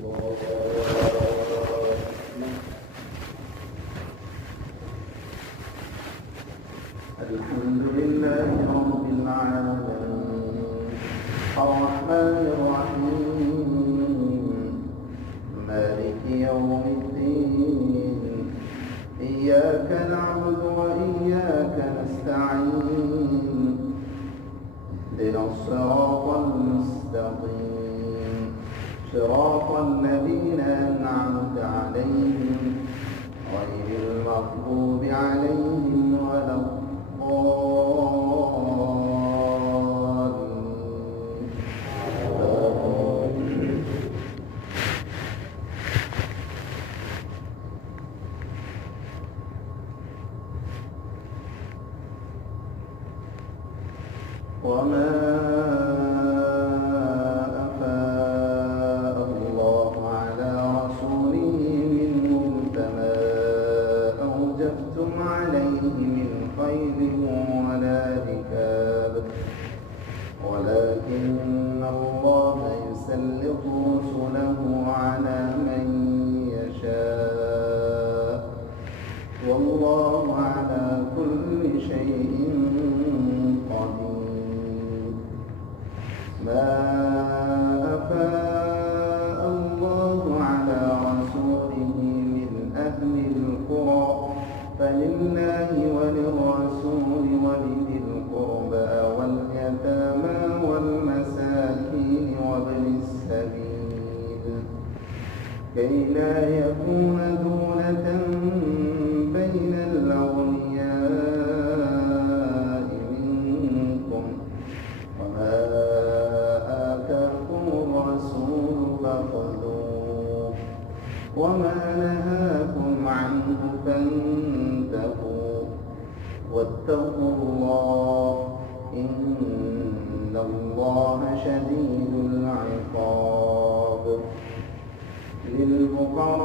الحمد لله رب العالمين الرحمن الرحيم مالك يوم الدين إياك نعبد وإياك نستعين اهدنا الصراط المستقيم صراط الذين أنعمت عليهم غير المغضوب عليهم ولا وما أفاء الله على رسوله منهم فما أوجفتم عليه من خيل ولا ركاب ولكن الله يسلط رسله على من يشاء والله على كل شيء قدير. ما أفاء الله على رسوله من أهل القرى فلله وللرسول ولذي القربى واليتامى والمساكين وابن السبيل كي لا يكون دولة بين الأغنياء منكم وما آتاكم الرسول فخذوه وما نهاكم عنه فانتهوا واتقوا الله إن الله شديد العقاب.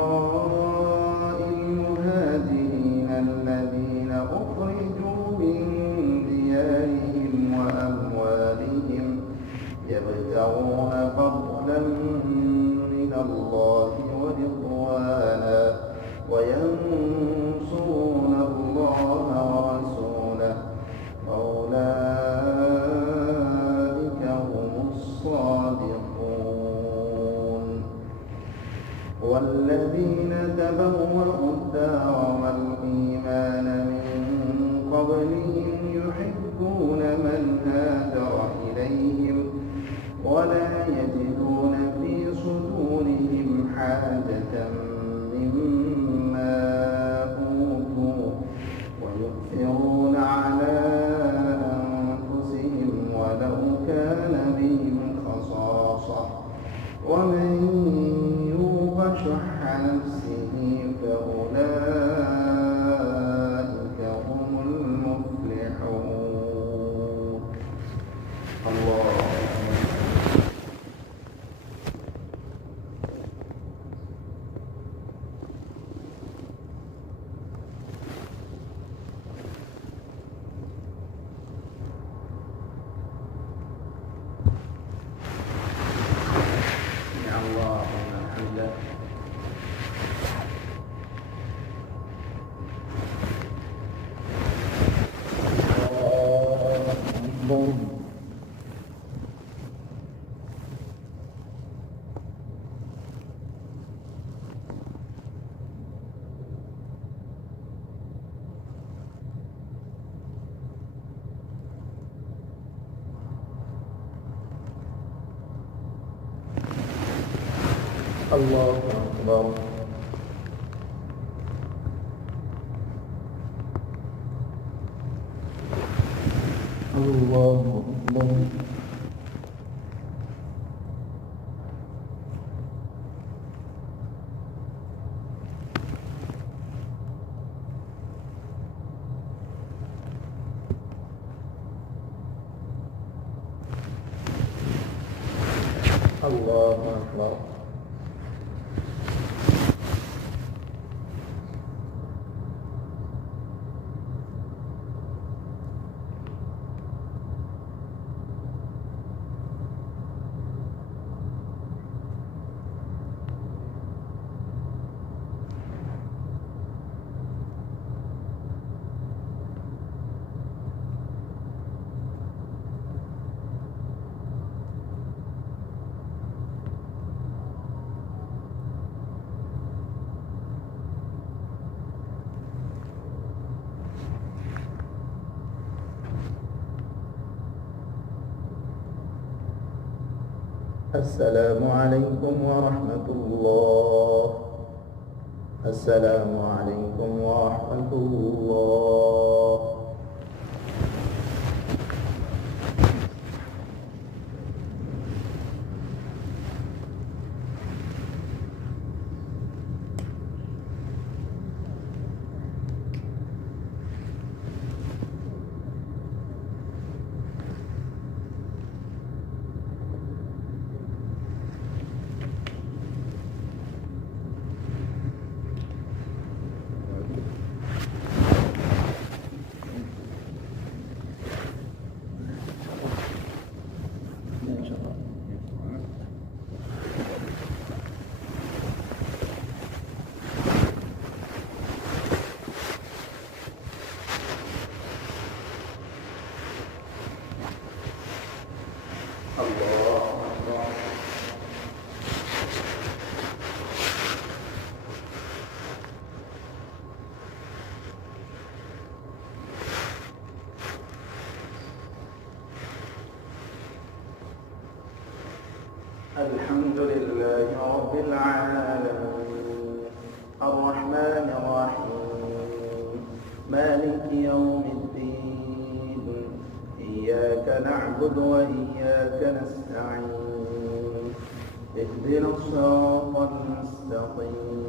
للفقراء المهاجرين الذين أخرجوا من ديارهم وأموالهم يبتغون فضلا من الله ورضوانا وينصرون الله ورسوله فأولئك هم الصادقون. والذين تبوأوا الدار والإيمان من قبلهم يحبون من هاجر إليهم ولا يجدون في صدورهم حاجة مما أوتوا ويؤثرون على أنفسهم ولو كان بهم خصاصة ومن يوق شح نفسه فأولئك هم المفلحون. الله الله أكبر. الله أكبر. الله أكبر. السلام عليكم ورحمة الله. السلام عليكم ورحمة الله. الحمد لله رب العالمين الرحمن الرحيم مالك يوم الدين إياك نعبد وإياك نستعين اهدنا الصراط المستقيم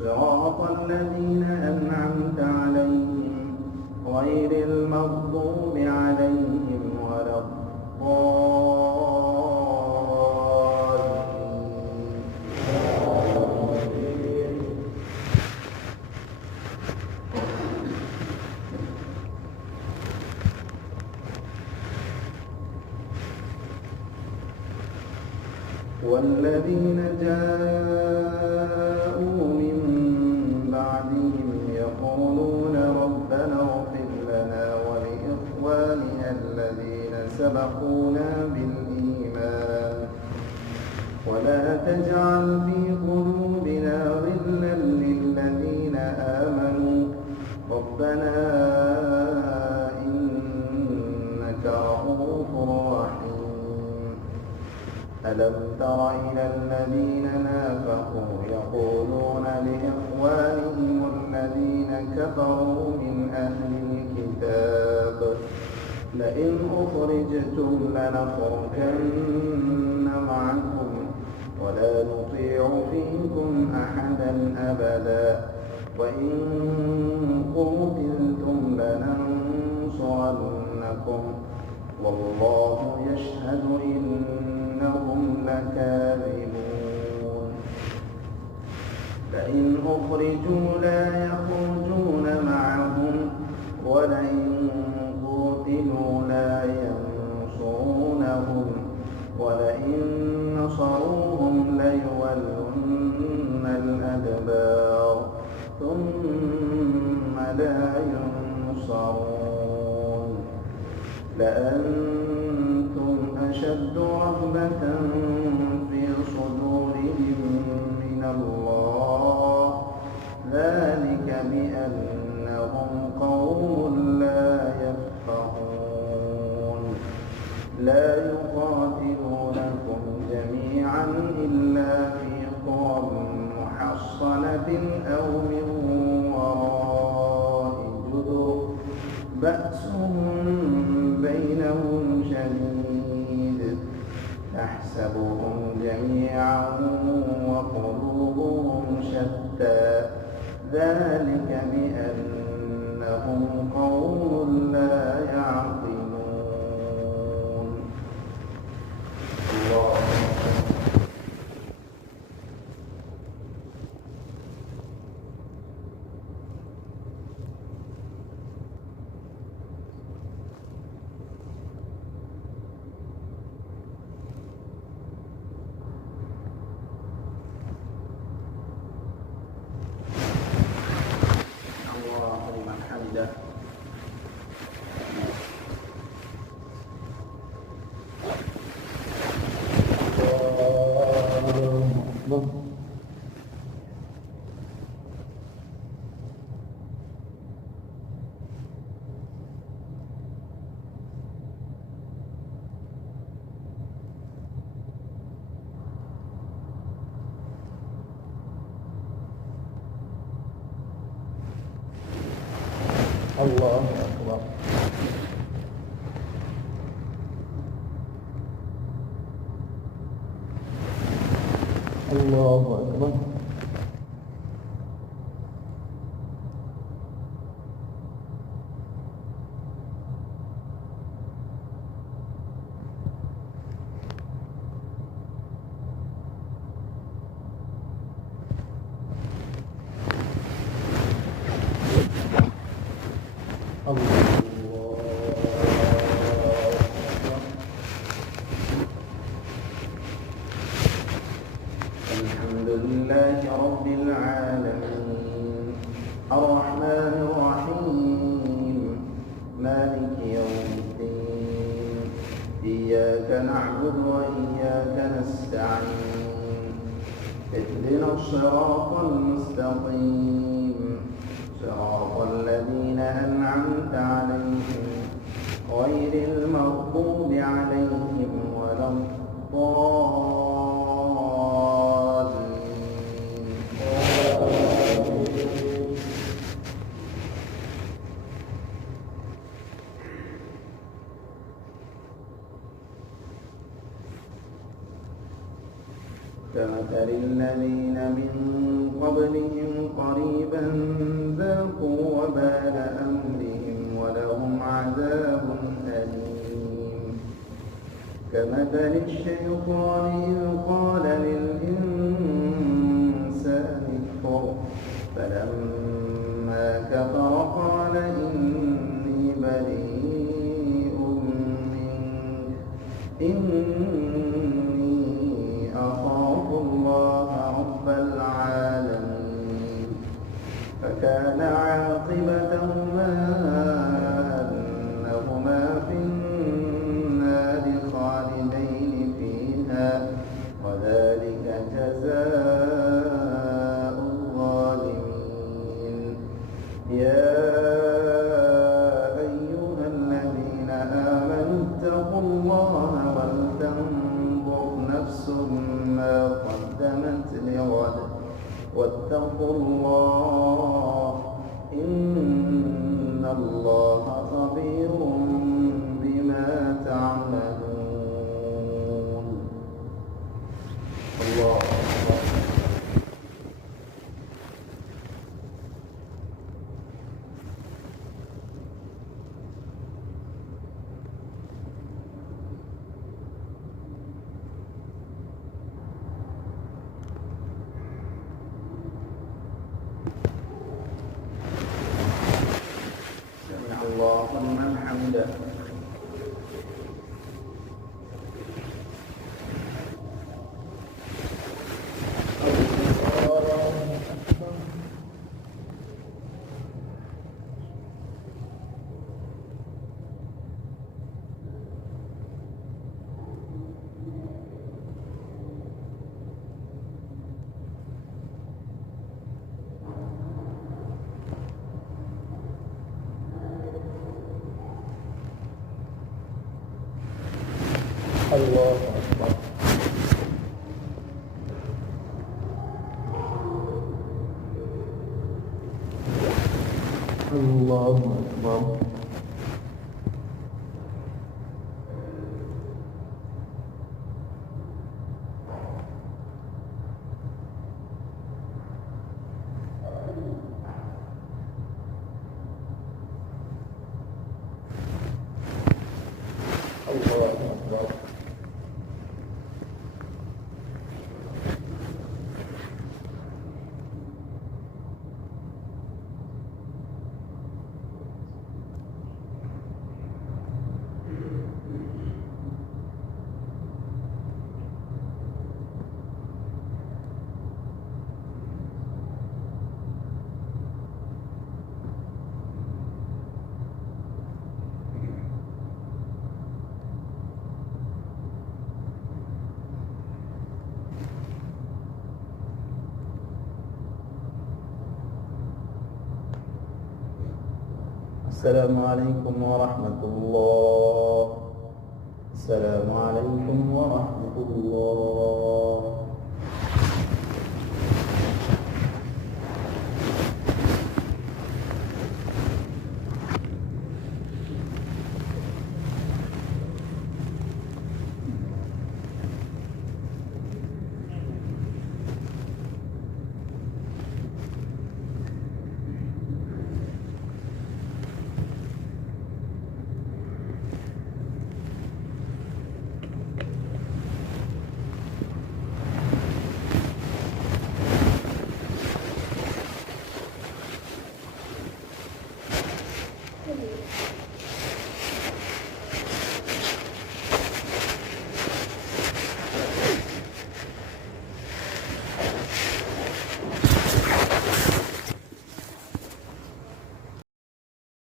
صراط الذين أنعمت عليهم غير المغضوب عليهم ولا الضالين. والذين جاءوا من بعدهم يقولون ربنا اغفر لنا ولإخواننا الذين سبقونا بالإيمان ولا تجعل في قلوبنا غلا للذين آمنوا ربنا إنك رؤوف رحيم. ألم تر إلى الذين نافقوا يقولون لإخوانهم الذين كفروا من أهل الكتاب لئن أخرجتم لنخرجن معكم ولا نطيع فيكم أحدا أبدا وإن قتلتم لننصرنكم والله يشهد إنهم لكاذبون. لئن أخرجوا لا يخرجون معهم ولئن قتلوا لا ينصرونهم ولئن نصروهم ليولن الأدبار ثم لا ينصرون. لأنتم أشد رهبة في صدورهم من الله ذلك بأنهم قوم لا يفقهون. لا يقاتلونكم جميعا إلا في قرى محصنة أو من وراء جدر بأسهم بينهم شديد تحسبهم جميعا وقلوبهم شتى ذلك بأنهم قوم لا يعقلون. الله لمن حمده. الله أكبر. الله أكبر. الحمد لله رب العالمين الرحمن الرحيم مالك يوم الدين إياك نعبد وإياك نستعين اهدنا الصراط المستقيم صراط الذين أنعمت عليهم غير المغضوب عليهم ولا الضالين. كمثل الذين من قبلهم قريبا ذاقوا وبال أمرهم ولهم عذاب أليم. كمثل الشيطان إذ قال للإنسان اكفر فلما كفر قال إني بريء منك إني أخاف الله رب العالمين. فكان عاقبتهما أنهما في النار خالدين فيها وذلك جزاء الظالمين. يا أيها الذين آمنوا اتقوا الله ولتنظر نفس ما قدمت لغد واتقوا الله إن الله خبير بما تعملون. الله أكبر. سمع الله لمن حمده. الله أكبر. الله أكبر. الله أكبر. السلام عليكم ورحمة الله. السلام عليكم ورحمة الله.